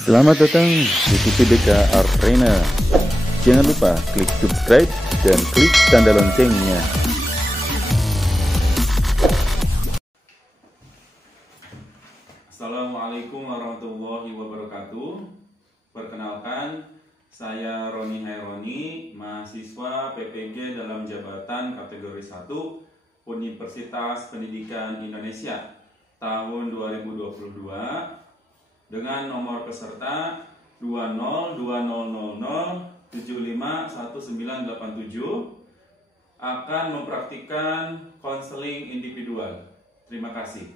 Selamat datang di TPBK Arena. Jangan lupa klik subscribe dan klik tanda loncengnya. Assalamualaikum warahmatullahi wabarakatuh. Perkenalkan, saya Roni Haironi, mahasiswa PPG dalam jabatan kategori 1 Universitas Pendidikan Indonesia tahun 2022 dengan nomor peserta 2020000751987 akan mempraktikkan konseling individual. Terima kasih.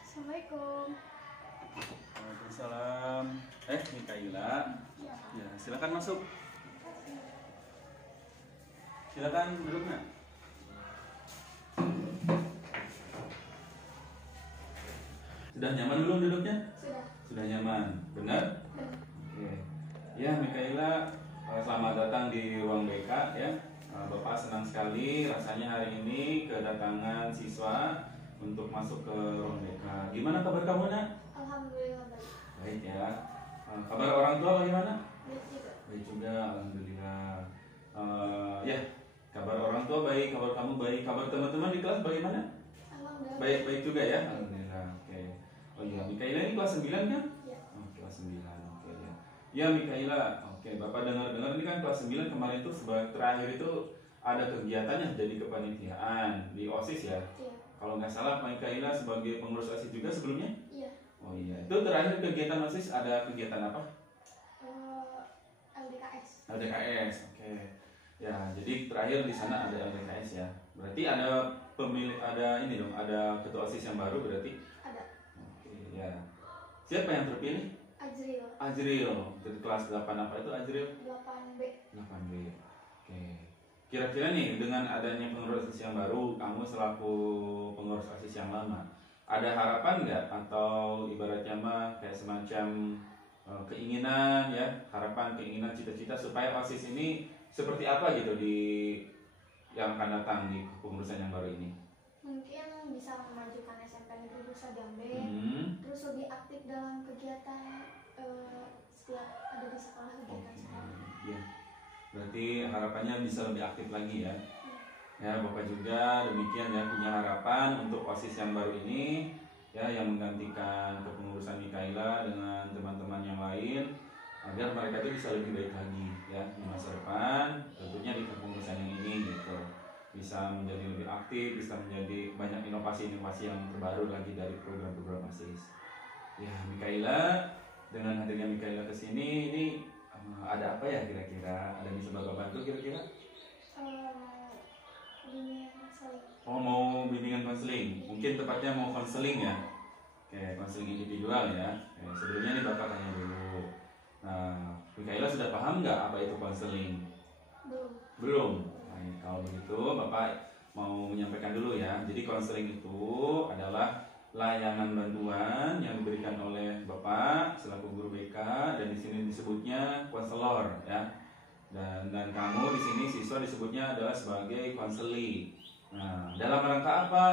Assalamualaikum. Waalaikumsalam. Mikaila. Ya, silakan masuk. Silakan duduk, Nak. Sudah nyaman belum duduknya? Sudah. Sudah nyaman, benar? Oke. Ya, Mikaila, selamat datang di ruang BK ya. Bapak senang sekali rasanya hari ini kedatangan siswa untuk masuk ke ruang BK. Gimana kabar kamu, Nak? Alhamdulillah baik. Baik ya. Kabar orang tua bagaimana? Baik juga. Baik juga, alhamdulillah. Ya, kabar orang tua baik, kabar kamu baik, kabar teman-teman di kelas bagaimana? Alhamdulillah. Baik-baik juga ya, alhamdulillah. Oke. Oh iya, Mikaila ini kelas 9 kan? Ya. Oh, kelas 9. Oke ya. Ya, Mikaila. Oke, Bapak dengar-dengar ini kan kelas 9 kemarin itu sebagai terakhir itu ada kegiatannya jadi kepanitiaan di OSIS ya. Iya. Kalau nggak salah Mikaila sebagai pengurus OSIS juga sebelumnya? Iya. Oh iya. Itu terakhir kegiatan OSIS ada kegiatan apa? LDKS. LDKS. Oke. Ya, jadi terakhir di sana ada LDKS ya. Berarti ada pemilik, ada ini dong, ada ketua OSIS yang baru berarti. Ada. Oke, ya. Siapa yang terpilih? Ajril. Ajril. Dari kelas 8 apa itu Ajril? 8B. 8B. Oke. Kira-kira nih dengan adanya pengurus OSIS yang baru, kamu selaku pengurus OSIS yang lama, ada harapan nggak atau ibaratnya mah kayak semacam keinginan ya, harapan, keinginan, cita-cita supaya OSIS ini seperti apa gitu di yang akan datang di kepengurusan yang baru ini? Mungkin bisa memajukan SMP Negeri Nusa Jambe. Terus lebih aktif dalam kegiatan setiap ada di sekolah kegiatan sekolah. Ya. Berarti harapannya bisa lebih aktif lagi ya. Ya, Bapak juga demikian ya, punya harapan untuk OSIS yang baru ini ya, yang menggantikan kepengurusan Mikaila dengan teman-teman yang lain agar mereka itu bisa lebih baik lagi ya di masa depan, tentunya di kepengurusan yang ini gitu. Bisa menjadi lebih aktif, bisa menjadi banyak inovasi-inovasi yang terbaru lagi dari program-program OSIS. Ya, Mikaila, dengan hadirnya Mikaila ke sini ini ada apa ya kira-kira? Ada yang bisa Bapak bantu kira-kira? Bimbingan konseling. Oh, mau bimbingan konseling. Mungkin tepatnya mau konseling ya. Oke, konseling individual ya. Oke, sebelumnya nih Bapak tanya dulu. Nah, Mikaila sudah paham nggak apa itu konseling? Belum. Belum. Nah, kalau begitu Bapak mau menyampaikan dulu ya. Jadi konseling itu adalah layanan bantuan yang diberikan oleh Bapak selaku guru BK, dan di sini disebutnya konselor ya. Dan kamu di sini siswa disebutnya adalah sebagai konseli. Nah, dalam rangka apa?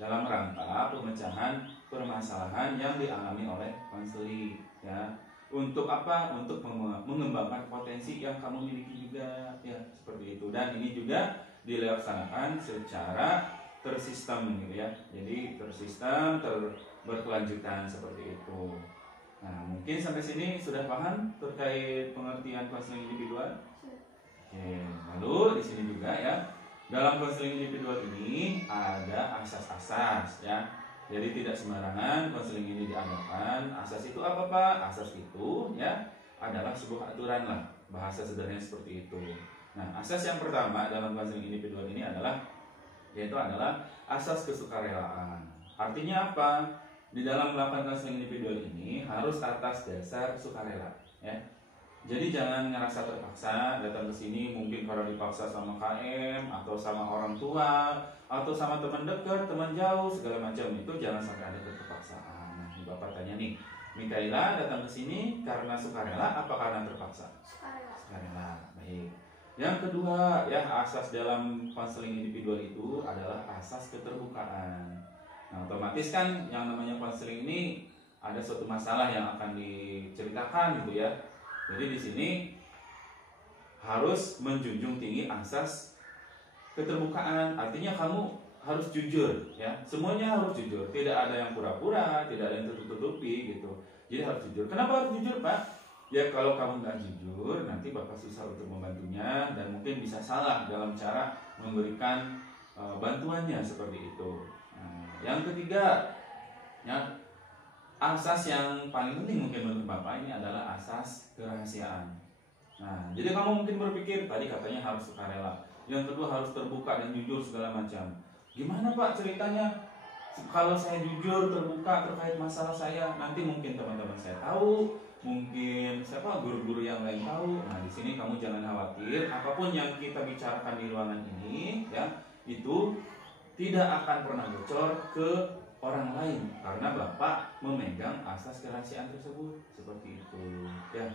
Dalam rangka pemecahan permasalahan yang dialami oleh konseli ya. Untuk apa? Untuk mengembangkan potensi yang kamu miliki juga ya, seperti itu. Dan ini juga dilaksanakan secara tersistem gitu ya. Jadi tersistem, berkelanjutan seperti itu. Nah, mungkin sampai sini sudah paham terkait pengertian konseling individual? Oke, lalu di sini juga ya, dalam konseling individual ini ada asas-asas ya. Jadi tidak sembarangan konseling ini diadakan. Asas itu apa Pak? Asas itu ya adalah sebuah aturan lah, bahasa sederhana seperti itu. Nah, asas yang pertama dalam konseling individual ini adalah asas kesukarelaan. Artinya apa? Di dalam melakukan konseling individual ini harus atas dasar sukarela ya. Jadi jangan ngerasa terpaksa datang ke sini, mungkin karena dipaksa sama KM atau sama orang tua atau sama teman dekat, teman jauh, segala macam. Itu jangan sampai ada keterpaksaan. Nah, Bapak tanya nih, Mikaila datang ke sini karena sukarela apa karena terpaksa? Sukarela. Sukarela. Baik. Yang kedua, ya asas dalam konseling individual itu adalah asas keterbukaan. Nah, otomatis kan yang namanya konseling ini ada suatu masalah yang akan diceritakan gitu ya. Jadi di sini harus menjunjung tinggi asas keterbukaan. Artinya kamu harus jujur ya. Semuanya harus jujur. Tidak ada yang pura-pura, tidak ada yang tutup-tutupi gitu. Jadi harus jujur. Kenapa harus jujur, Pak? Ya kalau kamu nggak jujur, nanti Bapak susah untuk membantunya dan mungkin bisa salah dalam cara memberikan bantuannya seperti itu. Nah, yang ketiga, ya asas yang paling penting mungkin menurut Bapak ini adalah asas kerahasiaan. Nah, jadi kamu mungkin berpikir tadi katanya harus sukarela, yang kedua harus terbuka dan jujur segala macam. Gimana Pak ceritanya? Kalau saya jujur terbuka terkait masalah saya, nanti mungkin teman-teman saya tahu, mungkin siapa guru-guru yang lain tahu. Nah, di sini kamu jangan khawatir, apapun yang kita bicarakan di ruangan ini, ya itu tidak akan pernah bocor ke orang lain karena Bapak memegang asas kerahasiaan tersebut seperti itu, ya.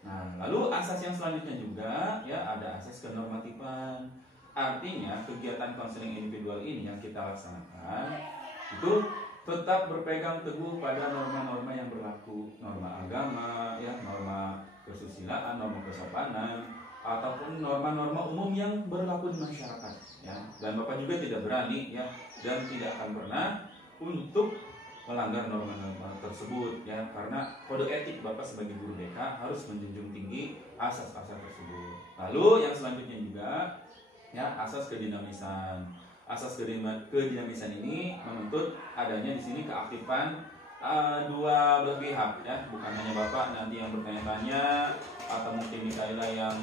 Nah, lalu asas yang selanjutnya juga, ya ada asas kenormatifan. Artinya kegiatan konseling individual ini yang kita laksanakan itu tetap berpegang teguh pada norma-norma yang berlaku, norma agama, ya, norma kesusilaan, norma kesopanan, ataupun norma-norma umum yang berlaku di masyarakat, ya. Dan Bapak juga tidak berani, ya, dan tidak akan pernah untuk melanggar norma-norma tersebut, ya, karena kode etik Bapak sebagai guru BK harus menjunjung tinggi asas-asas tersebut. Lalu yang selanjutnya juga, ya, asas kedinamisan. Asas kedinamisan ini menuntut adanya di sini keaktifan dua belah pihak, ya, bukan hanya Bapak nanti yang bertanya-tanya atau mungkin Mikaela yang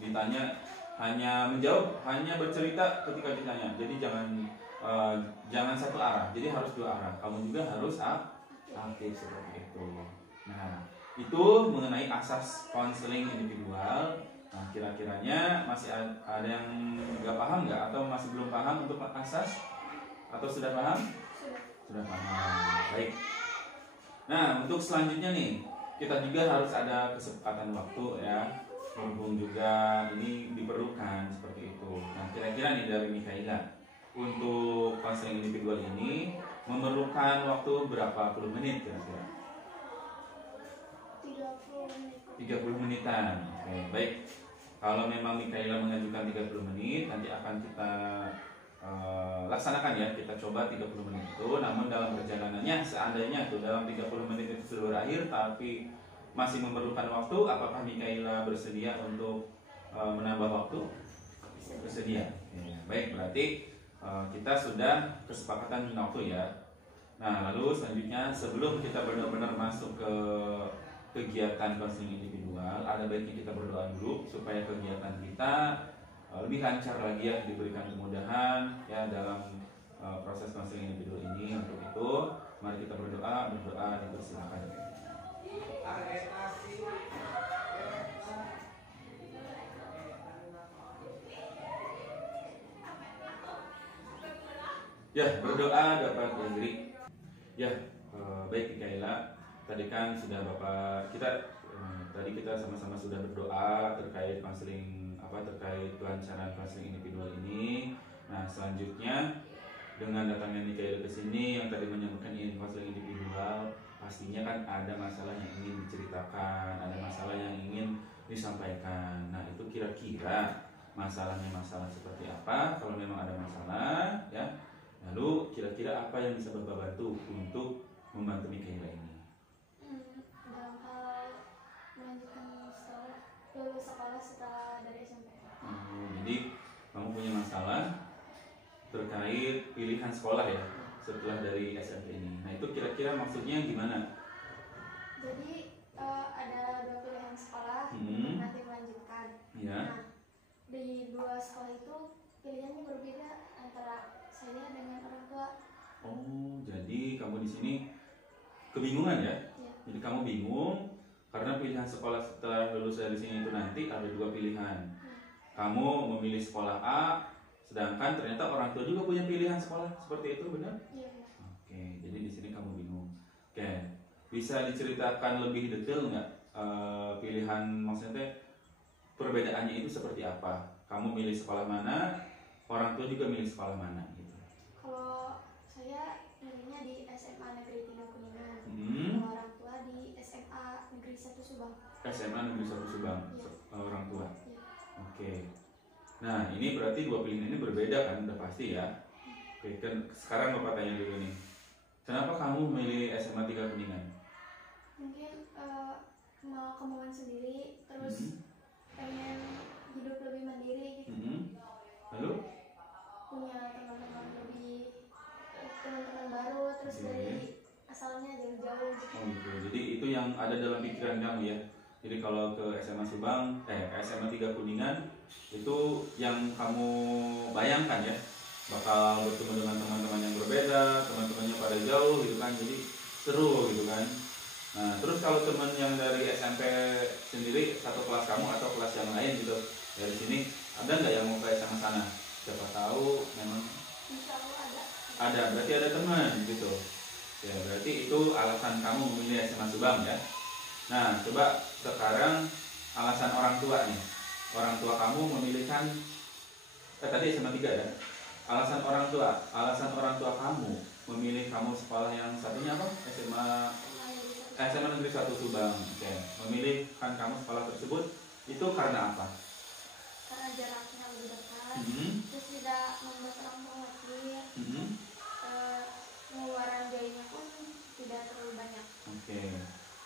ditanya hanya menjawab, hanya bercerita ketika ditanya. Jadi jangan satu arah, jadi harus dua arah. Kamu juga harus aktif seperti itu. Nah, itu mengenai asas konseling individual. Nah, kira-kiranya masih ada yang nggak paham nggak atau masih belum paham untuk asas? Atau sudah paham? Sudah paham. Baik. Nah, untuk selanjutnya nih, kita juga harus ada kesepakatan waktu, ya. Berhubung juga ini diperlukan seperti itu. Nah, kira-kira nih dari Mikaela, untuk konseling individual ini memerlukan waktu berapa puluh menit kira-kira? 30 menitan. Oke, baik. Kalau memang Mikaela mengajukan 30 menit, nanti akan kita laksanakan, ya. Kita coba 30 menit itu. Namun dalam perjalanannya, seandainya tuh dalam 30 menit itu sudah berakhir tapi masih memerlukan waktu, apakah Mikaela bersedia untuk menambah waktu? Bersedia. Ya, baik, berarti kita sudah kesepakatan waktu, ya. Nah, lalu selanjutnya sebelum kita benar-benar masuk ke kegiatan konseling individual, ada baiknya kita berdoa dulu supaya kegiatan kita lebih lancar lagi, ya, diberikan kemudahan, ya, dalam proses konseling individual ini. Untuk itu, mari kita berdoa dipersilakan. Ya, berdoa dapat diri. Ya, baik Mikaela. Tadi kan sudah tadi kita sama-sama sudah berdoa terkait konseling terkait kelancaran konseling individual ini. Nah, selanjutnya dengan datangnya Mikaela ke sini yang tadi menyebutkan ini konseling individual, pastinya kan ada masalah yang ingin diceritakan, ada masalah yang ingin disampaikan. Nah, itu kira-kira masalahnya masalah seperti apa? Kalau memang ada masalah, ya. Lalu kira-kira apa yang bisa Bapak bantu untuk membantu Mikaela ini? Dalam hal melanjutkan lulus sekolah setelah dari SMP. Jadi kamu punya masalah terkait pilihan sekolah, ya, setelah dari SMP ini. Nah, itu kira-kira maksudnya gimana? Jadi ada dua pilihan sekolah, nanti melanjutkan. Ya. Nah, di dua sekolah itu pilihannya berbeda antara saya dengan orang tua. Oh, jadi kamu di sini kebingungan, ya? Ya. Jadi kamu bingung karena pilihan sekolah setelah lulus dari sini itu nanti ada dua pilihan. Kamu memilih sekolah A, sedangkan ternyata orang tua juga punya pilihan sekolah seperti itu, benar? Iya. Oke, jadi di sini kamu bingung. Oke, bisa diceritakan lebih detail nggak pilihan maksudnya perbedaannya itu seperti apa? Kamu milih sekolah mana? Orang tua juga milih sekolah mana? Gitu. Kalau saya milihnya di SMA Negeri 3 Kuningan. Kalau orang tua di SMA Negeri 1 Subang. SMA Negeri 1 Subang. Iya. Orang tua. Iya. Oke. Nah, ini berarti dua pilihan ini berbeda kan? Udah pasti ya. Oke, kan sekarang Bapak tanya dulu nih. Kenapa kamu memilih SMA 3 Kuningan? Mungkin mau kemauan sendiri, terus pengen hidup lebih mandiri gitu. Lalu? Punya teman-teman baru, terus dari asalnya jauh-jauh gitu. Oh gitu. Jadi itu yang ada dalam pikiran kamu ya. Jadi kalau ke SMA Subang, SMA 3 Kuningan itu yang kamu bayangkan ya, bakal bertemu dengan teman-teman yang berbeda, teman-temannya pada jauh gitu kan, jadi seru gitu kan. Nah terus kalau teman yang dari SMP sendiri satu kelas kamu atau kelas yang lain gitu dari sini, ada nggak yang mau ke SMA sana? Siapa tahu memang Insya Allah ada, berarti ada teman gitu ya, berarti itu alasan kamu memilih SMA Subang ya. Nah coba sekarang alasan orang tua nih, orang tua kamu memilihkan tadi SMA 3 ya, alasan orang tua kamu memilih kamu sekolah yang satunya apa, SMA Negeri 1 Subang. Oke. Memilihkan kamu sekolah tersebut itu karena apa? karena jaraknya lebih dekat, terus tidak membuat orang tua khawatir, pengeluaran biayanya pun tidak terlalu banyak. Oke.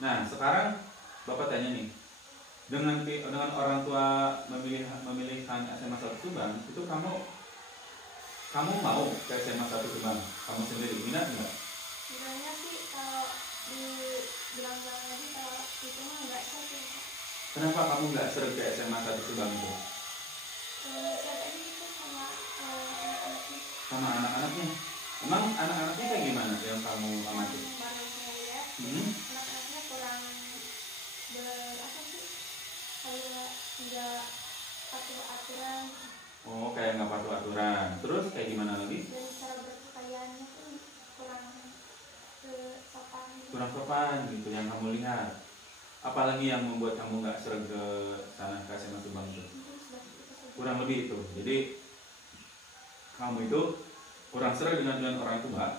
Nah sekarang Bapak tanya nih, dengan orang tua memilihkan SMA 1 Subang, itu kamu mau ke SMA 1 Subang? Kamu sendiri minat nggak? Sebenarnya sih kalau dibilang-bilang lagi kalau itu mah nggak sih. Kenapa kamu nggak seret ke SMA 1 Subang itu? Saya ini itu sama anak-anaknya. Sama anak-anaknya? Emang anak-anaknya kayak gimana yang kamu amati? Baru saya lihat, anak-anaknya kurang apa sih? Kayak tidak patuh aturan. Oh, kayak nggak patuh aturan. Terus kayak gimana lagi? Dan cara berpakaiannya pun kurang sopan. Kurang sopan gitu yang kamu lihat. Apalagi yang membuat kamu nggak seret ke sana ke SMA Subang itu? Kurang lebih itu. Jadi kamu itu kurang seret dengan orang tua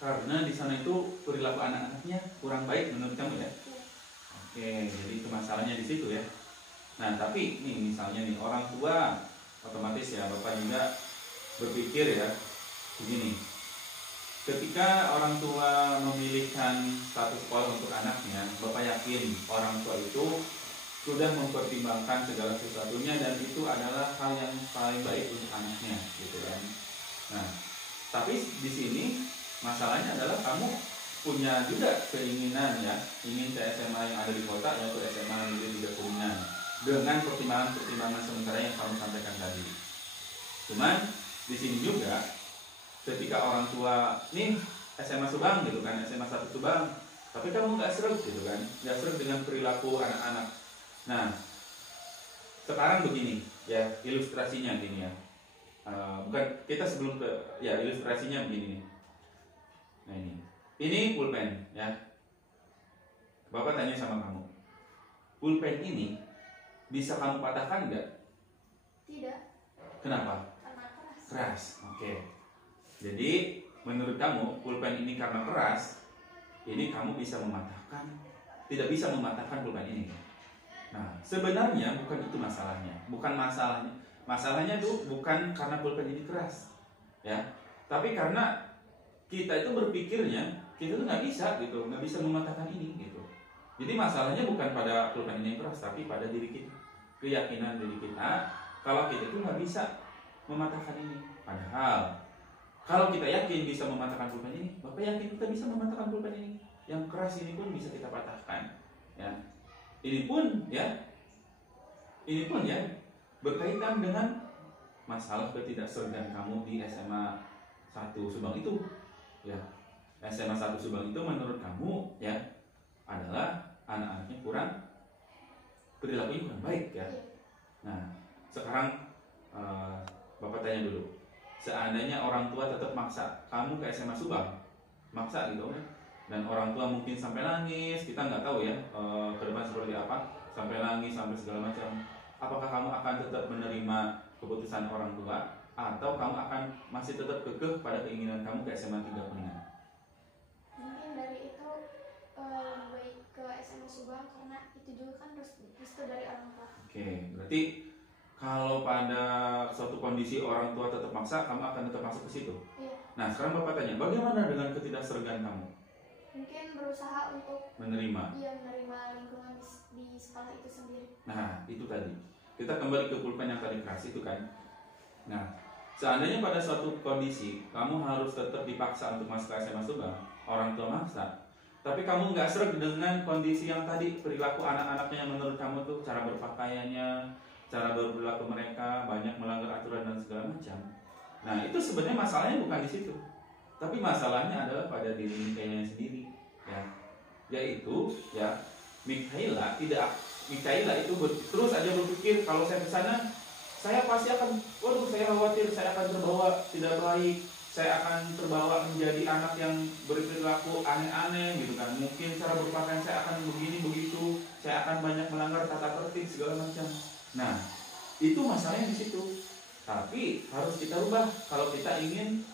karena di sana itu perilaku anak-anaknya kurang baik menurut kamu ya? Oke, jadi itu masalahnya di situ ya. Nah, tapi nih misalnya nih orang tua otomatis ya Bapak juga berpikir ya begini. Ketika orang tua memilihkan satu sekolah untuk anaknya, Bapak yakin orang tua itu sudah mempertimbangkan segala sesuatunya dan itu adalah hal yang paling baik untuk anaknya, gitu kan. Nah, tapi di sini masalahnya adalah kamu punya juga keinginan ya, ingin ke SMA yang ada di kota yaitu SMA Negeri 3 Kuningan dengan pertimbangan sementara yang kamu sampaikan tadi. Cuman di sini juga ketika orang tua nih SMA Subang gitu kan, SMA 1 Subang, tapi kamu nggak seret gitu kan, nggak seret dengan perilaku anak-anak. Nah sekarang begini ya ilustrasinya gini ya, bukan kita sebelum ke ya ilustrasinya begini nih. Nah ini pulpen ya, Bapak tanya sama kamu, pulpen ini bisa kamu patahkan nggak? Tidak. Kenapa? Karena keras. Keras. Oke. Jadi menurut kamu pulpen ini karena keras, ini kamu bisa mematahkan, tidak bisa mematahkan pulpen ini. Nah sebenarnya bukan itu masalahnya, bukan masalahnya. Masalahnya tuh bukan karena pulpen ini keras, ya. Tapi karena kita itu berpikirnya kita tuh nggak bisa gitu, nggak bisa mematahkan ini gitu. Jadi masalahnya bukan pada pulpen ini yang keras, tapi pada diri kita, keyakinan diri kita kalau kita tuh nggak bisa mematahkan ini. Padahal kalau kita yakin bisa mematahkan pulpen ini, Bapak yakin kita bisa mematahkan pulpen ini. Yang keras ini pun bisa kita patahkan. Ya, ini pun ya berkaitan dengan masalah ketidaksergan kamu di SMA 1 Subang itu. Ya, SMA 1 Subang itu menurut kamu ya adalah anak-anaknya kurang, perilakunya kurang baik ya. Nah, sekarang Bapak tanya dulu, seandainya orang tua tetap maksa kamu ke SMA Subang, maksa gitu kan, dan orang tua mungkin sampai nangis, kita nggak tahu ya ke depan seperti apa, sampai nangis sampai segala macam, apakah kamu akan tetap menerima keputusan orang tua atau kamu akan masih tetap kekeh pada keinginan kamu ke SMA 3 Kuningan? Mungkin dari itu baik ke SMA Subang karena itu juga kan restu dari orang tua. Oke, berarti kalau pada suatu kondisi orang tua tetap maksa, kamu akan tetap masuk ke situ. Iya. Nah, sekarang Bapak tanya, bagaimana dengan ketidaksergan kamu? Mungkin berusaha untuk Menerima. Iya, menerima lingkungan di sekolah itu sendiri. Nah, itu tadi. Kita kembali ke pulpen yang tadi keras itu kan. Nah, seandainya pada suatu kondisi kamu harus tetap dipaksa untuk masuk ke SMA Subang, orang tua maksa, tapi kamu nggak sreg dengan kondisi yang tadi, perilaku anak-anaknya yang menurut kamu tuh cara berpakaiannya, cara berperilaku mereka banyak melanggar aturan dan segala macam. Nah, itu sebenarnya masalahnya bukan di situ, tapi masalahnya adalah pada diri Mikaela sendiri, ya. Yaitu, ya, Mikaela itu terus aja berpikir kalau saya ke sana, saya pasti akan, waduh, saya khawatir saya akan terbawa tidak baik, saya akan terbawa menjadi anak yang berperilaku aneh-aneh gitu kan. Mungkin cara berpakaian saya akan begini begitu, saya akan banyak melanggar tata tertib segala macam. Nah, itu masalahnya di situ. Tapi harus kita rubah kalau kita ingin,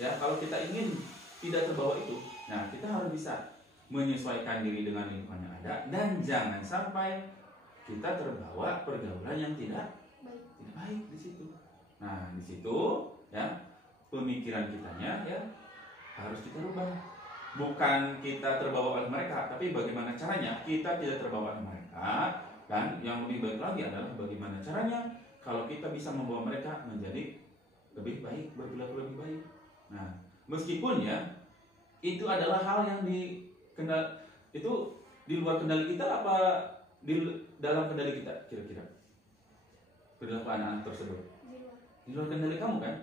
ya, kalau kita ingin tidak terbawa itu. Nah, kita harus bisa menyesuaikan diri dengan lingkungan yang ada dan jangan sampai kita terbawa pergaulan yang tidak baik di situ. Nah, di situ, ya, pemikiran kitanya, ya, harus kita rubah. Bukan kita terbawa oleh mereka, tapi bagaimana caranya kita tidak terbawa oleh mereka. Dan yang lebih baik lagi adalah bagaimana caranya kalau kita bisa membawa mereka menjadi lebih baik, berperilaku lebih baik. Nah, meskipun, ya, itu adalah hal yang itu di luar kendali kita apa di dalam kendali kita kira-kira perilaku anak-anak tersebut di luar kendali kamu kan.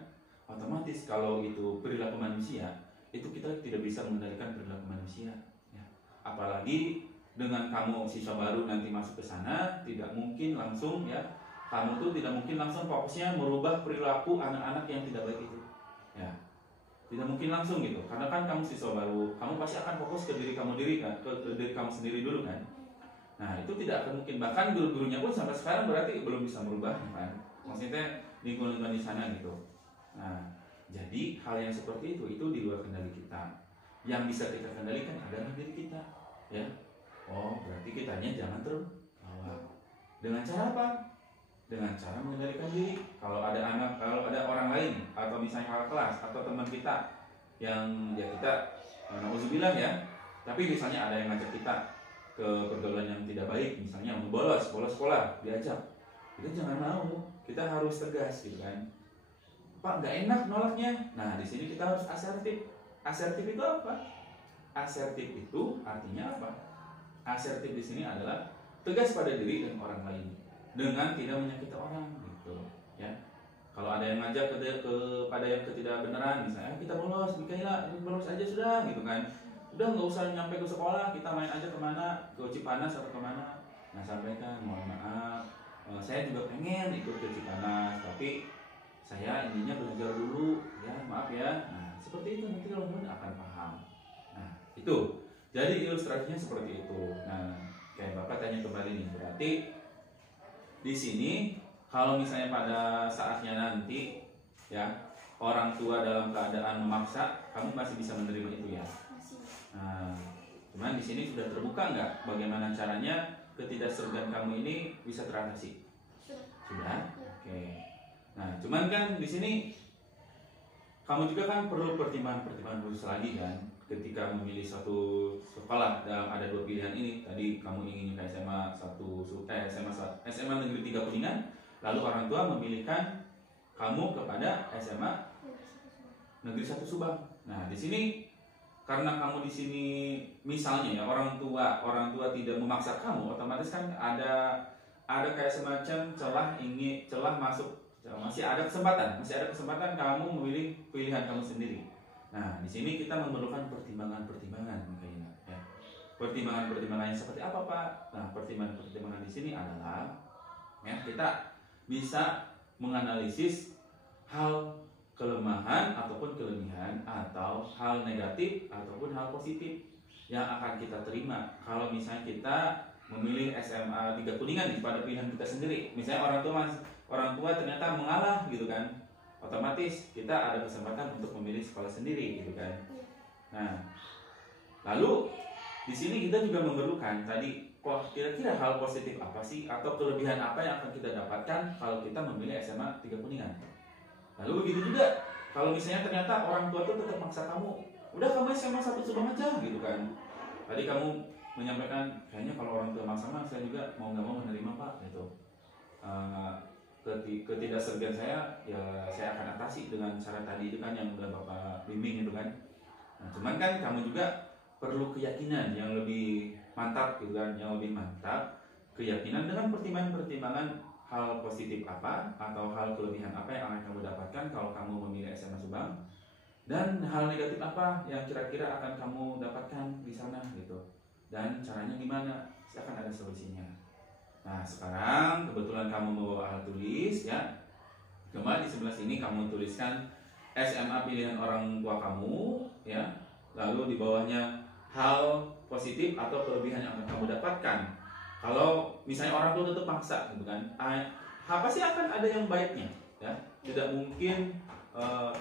Otomatis kalau itu perilaku manusia, itu kita tidak bisa mengendalikan perilaku manusia, ya. Apalagi dengan kamu siswa baru nanti masuk ke sana, tidak mungkin langsung, ya, kamu tuh tidak mungkin langsung fokusnya merubah perilaku anak-anak yang tidak baik itu, ya. Tidak mungkin langsung gitu, karena kan kamu siswa baru, kamu pasti akan fokus ke diri kamu ke diri kamu sendiri dulu kan. Nah, itu tidak akan mungkin, bahkan guru-gurunya pun sampai sekarang berarti belum bisa merubah kan, maksudnya lingkungan di sana gitu. Nah, jadi hal yang seperti itu di luar kendali kita. Yang bisa kita kendalikan adalah diri kita, ya. Oh, berarti kitanya jangan terbawa. Dengan cara apa? Dengan cara mengendalikan diri. Kalau ada orang lain atau misalnya kakak kelas atau teman kita yang, ya, kita nauzubillah, ya, tapi misalnya ada yang ngajak kita ke pergaulan yang tidak baik, misalnya bolos sekolah diajak, kita jangan mau, kita harus tegas gitu kan. Pak, nggak enak nolaknya. Nah, di sini kita harus asertif. Asertif itu apa? Asertif itu artinya apa? Asertif di sini adalah tegas pada diri dan orang lain dengan tidak menyakiti orang gitu, ya. Kalau ada yang ngajak pada yang ketidakbenaran, misalnya kita bolos, Mikaela bolos aja sudah gitu kan. Udah nggak usah nyampe ke sekolah, kita main aja kemana, ke Cipanas atau kemana. Nah, sampaikan, mohon maaf, saya juga pengen ikut ke Cipanas, tapi saya ininya belajar dulu, ya, maaf ya. Nah, seperti itu nanti teman-teman akan paham. Nah, itu. Jadi ilustrasinya seperti itu. Nah, kayak Bapak tanya kembali nih, berarti di sini kalau misalnya pada saatnya nanti, ya, orang tua dalam keadaan memaksa, kamu masih bisa menerima itu, ya. Masih. Nah, cuman di sini sudah terbuka nggak bagaimana caranya ketidaksergan kamu ini bisa teratasi? Sudah? Ya. Oke. Nah, cuman kan di sini kamu juga kan perlu pertimbangan khusus lagi kan, ketika memilih satu sekolah dalam ada dua pilihan ini. Tadi kamu ingin ke SMA Negeri 3 Kuningan, lalu orang tua memilihkan kamu kepada SMA Negeri 1 Subang. Nah, di sini karena kamu di sini misalnya, ya, orang tua tidak memaksa kamu, otomatis kan ada kayak semacam celah masuk. Masih ada kesempatan kamu memilih pilihan kamu sendiri. Nah, di sini kita memerlukan pertimbangan, ya. Pertimbangan seperti apa, Pak? Nah, pertimbangan di sini adalah, ya, kita bisa menganalisis hal kelemahan ataupun kelebihan, atau hal negatif ataupun hal positif yang akan kita terima kalau misalnya kita memilih SMA 3 Kuningan pada pilihan kita sendiri. Misalnya orang tua ternyata mengalah gitu kan, otomatis kita ada kesempatan untuk memilih sekolah sendiri gitu kan. Nah, lalu di sini kita juga memerlukan tadi kira-kira hal positif apa sih atau kelebihan apa yang akan kita dapatkan kalau kita memilih SMA 3 Kuningan. Lalu begitu juga kalau misalnya ternyata orang tua tuh tetap maksa kamu, udah kamu SMA 1 Subang aja gitu kan. Tadi kamu menyampaikan kayaknya kalau orang tua maksa saya juga mau nggak mau menerima Pak gitu. Ketidaksergan saya ya saya akan atasi dengan cara tadi itu kan yang udah Bapak bimbing itu kan. Nah, cuman kan kamu juga perlu keyakinan yang lebih mantap gitu kan, yang lebih mantap keyakinan dengan pertimbangan hal positif apa atau hal kelebihan apa yang akan kamu dapatkan kalau kamu memilih SMA Subang, dan hal negatif apa yang kira-kira akan kamu dapatkan di sana gitu, dan caranya gimana, akan ada solusinya. Nah sekarang kebetulan kamu membawa alat tulis ya, coba di sebelah sini kamu tuliskan SMA pilihan orang tua kamu ya, lalu di bawahnya hal positif atau kelebihan yang akan kamu dapatkan kalau misalnya orang tua tetap maksa gitu kan. Apa sih akan ada yang baiknya ya, tidak mungkin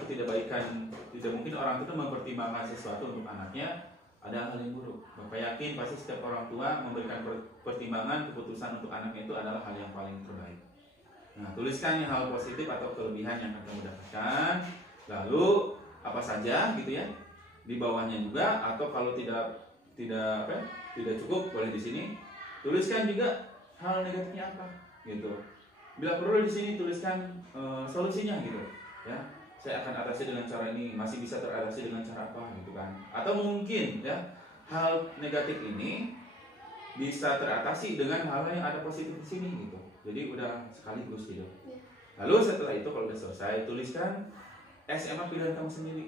ketidakbaikan, tidak mungkin orang itu mempertimbangkan sesuatu untuk anaknya ada hal yang buruk. Bapak yakin pasti setiap orang tua memberikan pertimbangan keputusan untuk anaknya itu adalah hal yang paling terbaik. Nah tuliskan yang hal positif atau kelebihan yang akan kamu dapatkan, lalu apa saja gitu ya di bawahnya juga, atau kalau tidak cukup boleh di sini tuliskan juga hal negatifnya apa gitu. Bila perlu di sini tuliskan solusinya gitu ya. Saya akan atasi dengan cara ini, masih bisa teratasi dengan cara apa gitu kan. Atau mungkin ya hal negatif ini bisa teratasi dengan hal yang ada positif di sini gitu. Jadi udah sekaligus gitu. Lalu setelah itu kalau udah selesai tuliskan SMA pilihan kamu sendiri.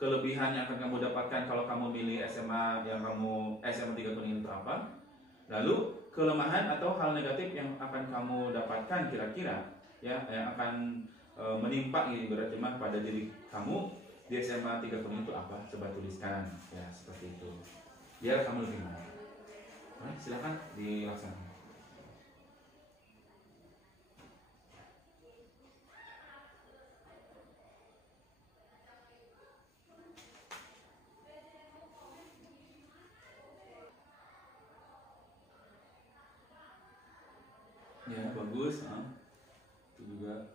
Kelebihan yang akan kamu dapatkan kalau kamu milih SMA 3 Kuningan itu apa? Lalu kelemahan atau hal negatif yang akan kamu dapatkan kira-kira ya, yang akan menimpa gitu berarti pada diri kamu di SMA 3 Kuningan itu apa? Coba tuliskan ya seperti itu. Biar kamu lebih mudah. Nah, silakan dilaksanakan. Ya bagus, itu juga.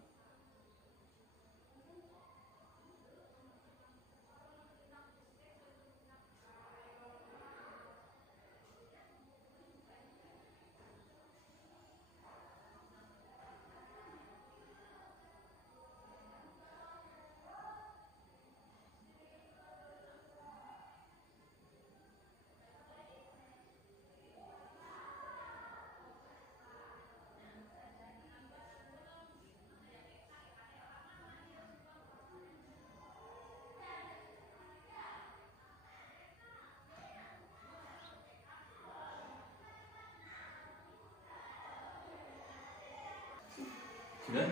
Sudah?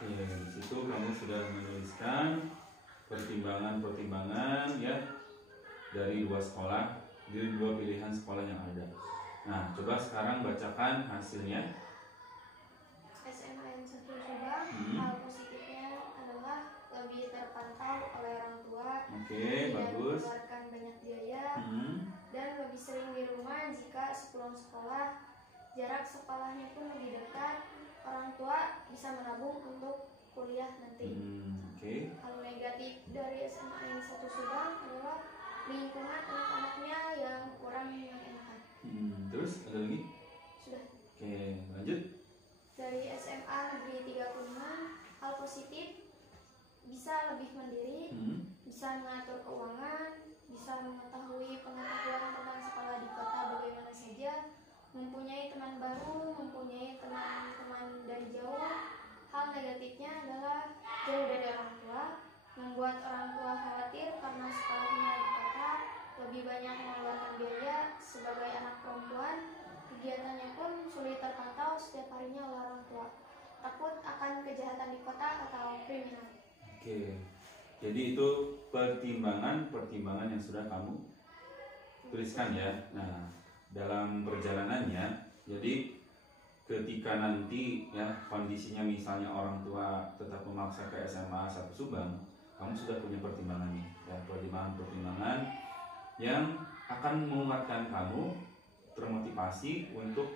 Ya, di situ kamu sudah menuliskan pertimbangan ya dari dua pilihan sekolah yang ada. Nah, coba sekarang bacakan hasilnya. SMA yang 1 Subang, hal positifnya adalah lebih terpantau oleh orang tua, Oke, bagus. mengeluarkan banyak biaya, dan lebih sering di rumah jika sepulang sekolah. Jarak sekolahnya pun lebih dekat. Orang tua bisa menabung untuk kuliah nanti. Hal negatif dari SMA yang 1 Subang adalah lingkungan anak-anaknya yang kurang mengenakan. Terus ada lagi? Sudah. Oke, lanjut. Dari SMA Negeri 3 Kuningan, hal positif bisa lebih mandiri, bisa mengatur keuangan, bisa mengetahui pengetahuan tentang sekolah di kota bagaimana saja, mempunyai teman baru, mempunyai teman-teman dari jauh. Hal negatifnya adalah jauh dari orang tua, membuat orang tua khawatir karena sekolahnya di kota, lebih banyak mengeluarkan biaya. Sebagai anak perempuan, kegiatannya pun sulit terpantau setiap harinya oleh orang tua. Takut akan kejahatan di kota atau kriminal. Oke, jadi itu pertimbangan yang sudah kamu tuliskan ya. Nah, dalam perjalanannya. Jadi ketika nanti ya kondisinya misalnya orang tua tetap memaksa ke SMA 1 Subang, kamu sudah punya pertimbangan nih, ya, pertimbangan yang akan menguatkan kamu termotivasi untuk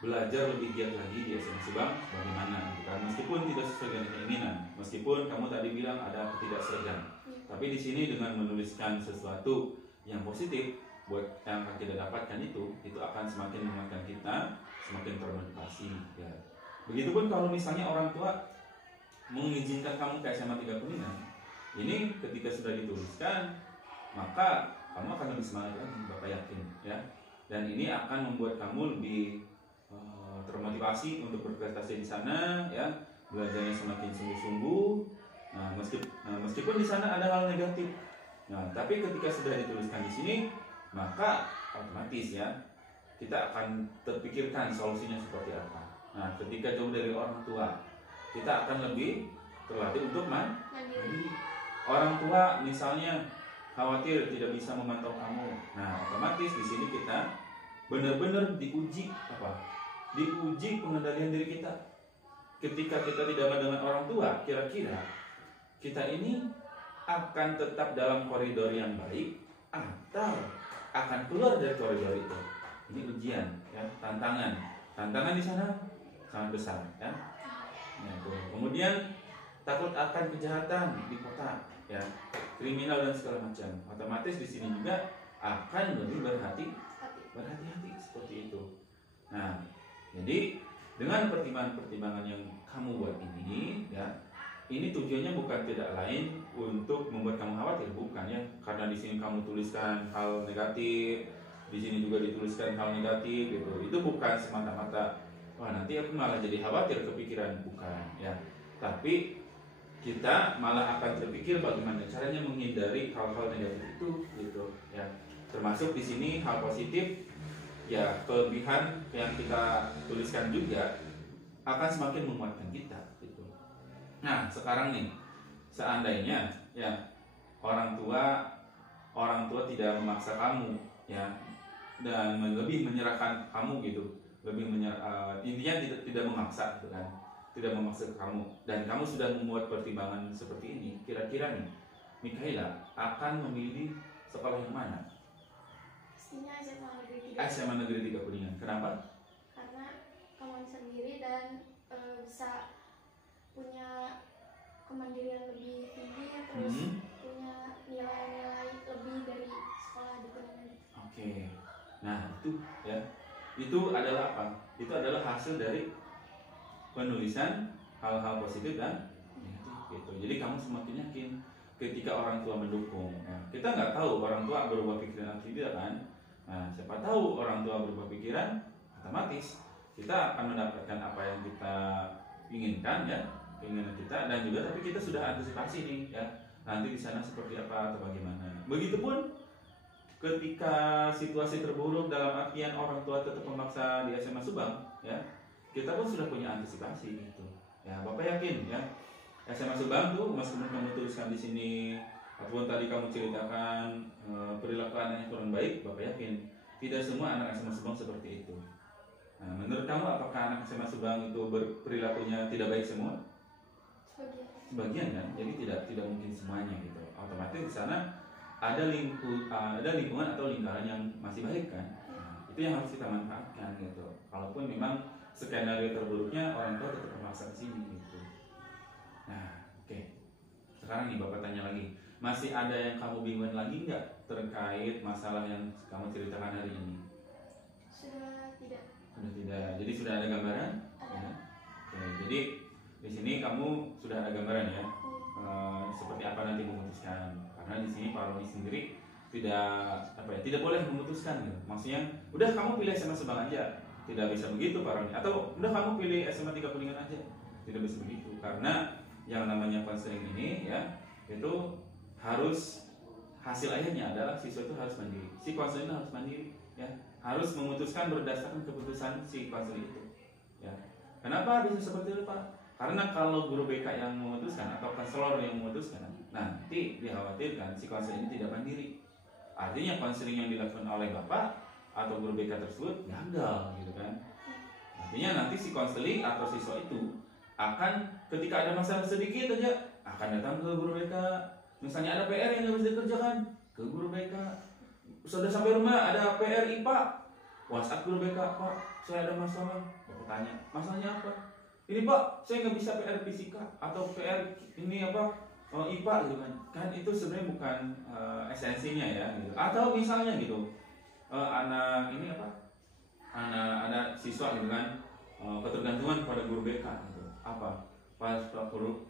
belajar lebih giat lagi di SMA Subang bagaimana gitu kan. Meskipun tidak sesuai dengan keinginan, meskipun kamu tadi bilang ada ketidaksegan, tapi di sini dengan menuliskan sesuatu yang positif buat yang akan kita dapatkan itu akan semakin menguatkan kita, semakin termotivasi ya. Begitupun kalau misalnya orang tua mengizinkan kamu ke SMA 3 Kuningan, ini ketika sudah dituliskan maka kamu akan lebih semangat lagi, Bapak yakin ya. Dan ini akan membuat kamu lebih termotivasi untuk berprestasi di sana ya, belajarnya semakin sungguh-sungguh. Nah, meskipun di sana ada hal negatif, nah tapi ketika sudah dituliskan di sini maka otomatis ya kita akan terpikirkan solusinya seperti apa. Nah, ketika jauh dari orang tua, kita akan lebih terlatih untuk mandiri. Orang tua misalnya khawatir tidak bisa memantau kamu, nah otomatis di sini kita benar-benar diuji diuji pengendalian diri kita. Ketika kita tidak dengan orang tua, kira-kira kita ini akan tetap dalam koridor yang baik atau akan keluar dari koridor itu. Ini ujian ya, tantangan di sana sangat besar ya. Nah, kemudian takut akan kejahatan di kota ya, kriminal dan segala macam. Otomatis di sini juga akan lebih berhati-hati seperti itu. Nah, jadi dengan pertimbangan-pertimbangan yang kamu buat ini ya, ini tujuannya bukan tidak lain untuk membuat kamu khawatir, bukan ya. Karena di sini kamu tuliskan hal negatif, di sini juga dituliskan hal negatif gitu. Itu bukan semata-mata wah nanti aku malah jadi khawatir, kepikiran, bukan ya. Tapi kita malah akan terpikir bagaimana caranya menghindari hal-hal negatif itu gitu ya. Termasuk di sini hal positif ya, kelebihan yang kita tuliskan juga akan semakin menguatkan kita gitu. Nah, sekarang nih seandainya ya orang tua tidak memaksa kamu ya, dan lebih menyerahkan kamu gitu, intinya tidak memaksa gitu kan, tidak memaksa kamu, dan kamu sudah membuat pertimbangan seperti ini, kira-kira nih Mikaela akan memilih sekolah yang mana? Pastinya SMA Negeri 3 Kuningan. Kenapa? Karena kamu sendiri dan bisa punya kemandirian lebih tinggi, terus punya nilai-nilai lebih dari sekolah di Kuningan. Oke. Nah, itu ya. Itu adalah apa? Itu adalah hasil dari penulisan hal-hal positif dan negatif gitu. Jadi kamu semakin yakin ketika orang tua mendukung. Ya, kita nggak tahu orang tua berubah pikiran atau tidak kan? Nah, siapa tahu orang tua berubah pikiran, otomatis kita akan mendapatkan apa yang kita inginkan ya, keinginan kita, dan juga tapi kita sudah antisipasi nih ya, nanti di sana seperti apa atau bagaimana. Begitupun ketika situasi terburuk dalam artian orang tua tetap memaksa di SMA Subang ya, kita pun sudah punya antisipasi gitu ya. Bapak yakin ya, SMA Subang tuh meskipun kamu tuliskan di sini ataupun tadi kamu ceritakan perilaku anaknya kurang baik, Bapak yakin tidak semua anak SMA Subang seperti itu. Nah, menurut kamu apakah anak SMA Subang itu perilakunya tidak baik semua? Sebagian kan, jadi tidak mungkin semuanya gitu. Otomatis di sana ada lingkungan atau lingkaran yang masih baik kan. Nah, itu yang harus kita manfaatkan gitu. Kalaupun memang skenario terburuknya orang tua tetap memaksa ke sini gitu. Nah, oke. Sekarang nih Bapak tanya lagi, masih ada yang kamu bingung lagi nggak terkait masalah yang kamu ceritakan hari ini? Sudah tidak. Jadi sudah ada gambaran? Ya. Oke, jadi di sini kamu sudah ada gambaran ya, seperti apa nanti memutuskan. Karena di sini Pak Roni sendiri tidak boleh memutuskan gitu. Maksudnya, udah kamu pilih SMA Subang aja, tidak bisa begitu Pak Roni. Atau udah kamu pilih SMA 3 Kuningan aja, tidak bisa begitu. Karena yang namanya konseling ini ya, itu harus hasil akhirnya adalah siswa itu harus mandiri, si konselor itu harus mandiri ya, harus memutuskan berdasarkan keputusan si konselor itu ya. Kenapa bisa seperti itu Pak? Karena kalau guru BK yang memutuskan atau konselor yang memutuskan, nanti dikhawatirkan si konselor ini tidak mandiri. Artinya konseling yang dilakukan oleh Bapak atau guru BK tersebut gagal gitu kan. Artinya nanti si konseling atau siswa itu akan ketika ada masalah sedikit aja akan datang ke guru BK. Misalnya ada PR yang harus dikerjakan, ke guru BK. Sudah sampai rumah ada PR IPA, WhatsApp guru BK, Pak, saya ada masalah. Bapak tanya, masalahnya apa? Ini Pak, saya nggak bisa PR fisika atau PR ini apa IPA gitu kan. Kan itu sebenarnya bukan esensinya ya. Gitu. Atau misalnya gitu, anak ini apa? Anak siswa gitu kan, ketergantungan pada guru BK gitu. Apa? Pas guru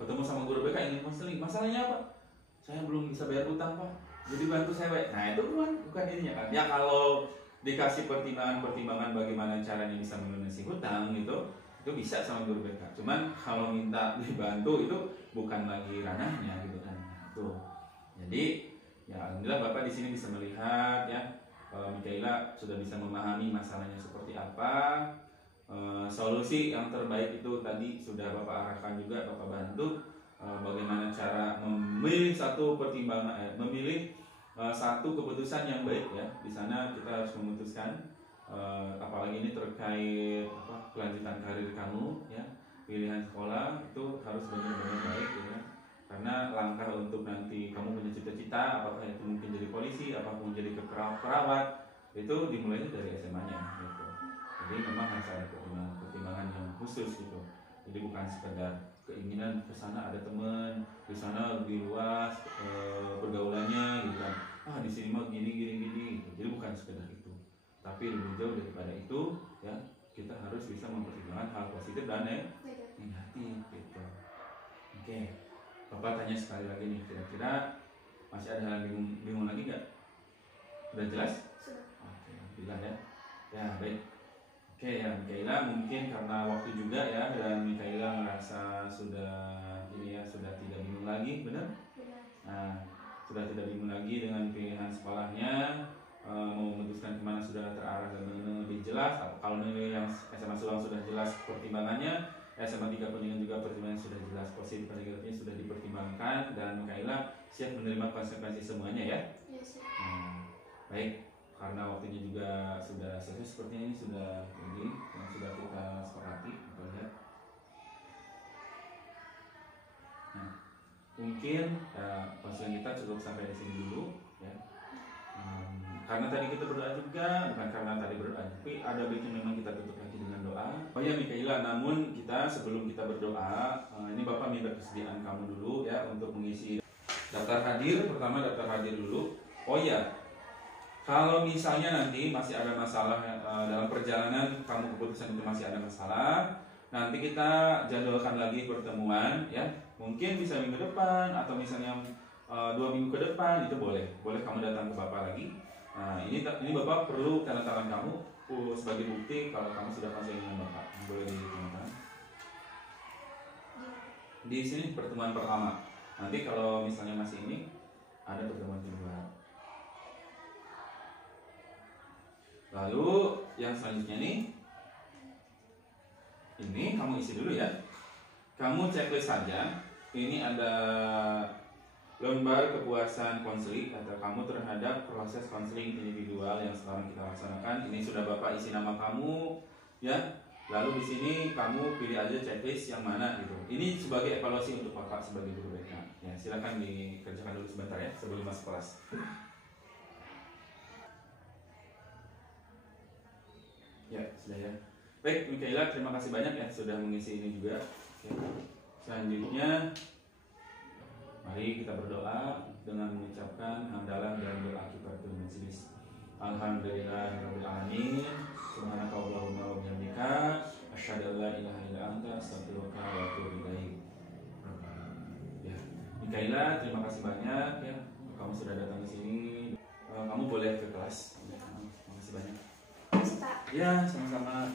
ketemu sama guru BK ingin konseling, masalahnya apa? Saya belum bisa bayar utang Pak, jadi bantu saya. Nah itu bukan ininya kan. Ya kalau dikasih pertimbangan bagaimana caranya bisa melunasi hutang gitu, itu bisa sama guru BK. Cuman kalau minta dibantu itu bukan lagi ranahnya gitu kan. Tuh. Jadi ya alhamdulillah Bapak di sini bisa melihat ya, Mikaela sudah bisa memahami masalahnya seperti apa. Solusi yang terbaik itu tadi sudah Bapak arahkan juga, Bapak bantu bagaimana cara memilih satu pertimbangan, memilih satu keputusan yang baik ya. Di sana kita harus memutuskan, apalagi ini terkait kelanjutan karir kamu ya, pilihan sekolah itu harus benar-benar baik ya. Karena langkah untuk nanti kamu punya cita-cita, apakah itu mungkin jadi polisi, apapun jadi perawat, itu dimulainya dari SMA-nya gitu. Jadi memang harus ada pertimbangan yang khusus gitu. Jadi bukan sekedar keinginan ke sana ada teman, di sana lebih luas pergaulannya gitu kan. Di sini mah gini gitu. Jadi bukan sekedar itu. Tapi lebih jauh daripada itu ya, kita harus bisa mempertimbangkan hal positif dan negatif gitu. Oke. Bapak tanya sekali lagi nih, kira-kira masih ada hal yang bingung lagi nggak? Sudah jelas? Sudah. Oke, alhamdulillah ya. Ya baik. Oke ya Mikaela, mungkin karena waktu juga ya, dan Mikaela merasa sudah ini ya, sudah tidak bingung lagi, benar? Benar. Nah, sudah tidak bingung lagi dengan pilihan sekolahnya, mau memutuskan kemana sudah terarah dan lebih jelas. Kalau nilai yang SMA Sulang sudah jelas pertimbangannya, SMA 3 Kuningan juga pertimbangan sudah jelas, positif dan negatifnya sudah dipertimbangkan, dan Mikaela siap menerima konsekuensi semuanya ya. Yes, sir. Baik. Karena waktunya juga sudah selesai sepertinya, ini sudah tinggi yang sudah kita sepakati kita lihat. Nah, mungkin konseling kita cukup sampai di sini dulu ya. Karena tadi kita berdoa juga, bukan karena tadi berdoa, tapi ada baiknya memang kita tutup lagi dengan doa. Oh ya Mikaela, namun kita sebelum kita berdoa, ini Bapak minta kesediaan kamu dulu ya untuk mengisi daftar hadir. Pertama daftar hadir dulu. Oh ya, kalau misalnya nanti masih ada masalah dalam perjalanan, kamu keputusan itu masih ada masalah, nanti kita jadwalkan lagi pertemuan ya. Mungkin bisa minggu depan atau misalnya 2 minggu ke depan, itu boleh kamu datang ke Bapak lagi. Nah ini Bapak perlu tanda tangan kamu sebagai bukti kalau kamu sudah konseling dengan Bapak. Boleh ditemukan di sini pertemuan pertama. Nanti kalau misalnya masih ini ada pertemuan kedua. Lalu yang selanjutnya ini kamu isi dulu ya. Kamu checklist saja. Ini ada lembar kepuasan konseling atau kamu terhadap proses konseling individual yang sekarang kita laksanakan. Ini sudah Bapak isi nama kamu ya. Lalu di sini kamu pilih aja checklist yang mana gitu. Ini sebagai evaluasi untuk Bapak sebagai guru BK. Ya, silakan dikerjakan dulu sebentar ya sebelum masuk kelas. Ya, sudah ya. Baik, Mikaela, terima kasih banyak ya sudah mengisi ini juga. Oke. Selanjutnya, mari kita berdoa dengan mengucapkan hamdalah dan berakibatul majelis. Alhamdulillahirabbil alamin. Subhanakallahumma wa bihamdika asyhadu an la ilaha illa anta astaghfiruka wa atubu ilaik. Ya, Mikaela, terima kasih banyak ya. Kamu sudah datang ke sini. Kamu boleh ke kelas. Terima kasih banyak. Terima kasih, Pak. Ya, sama-sama.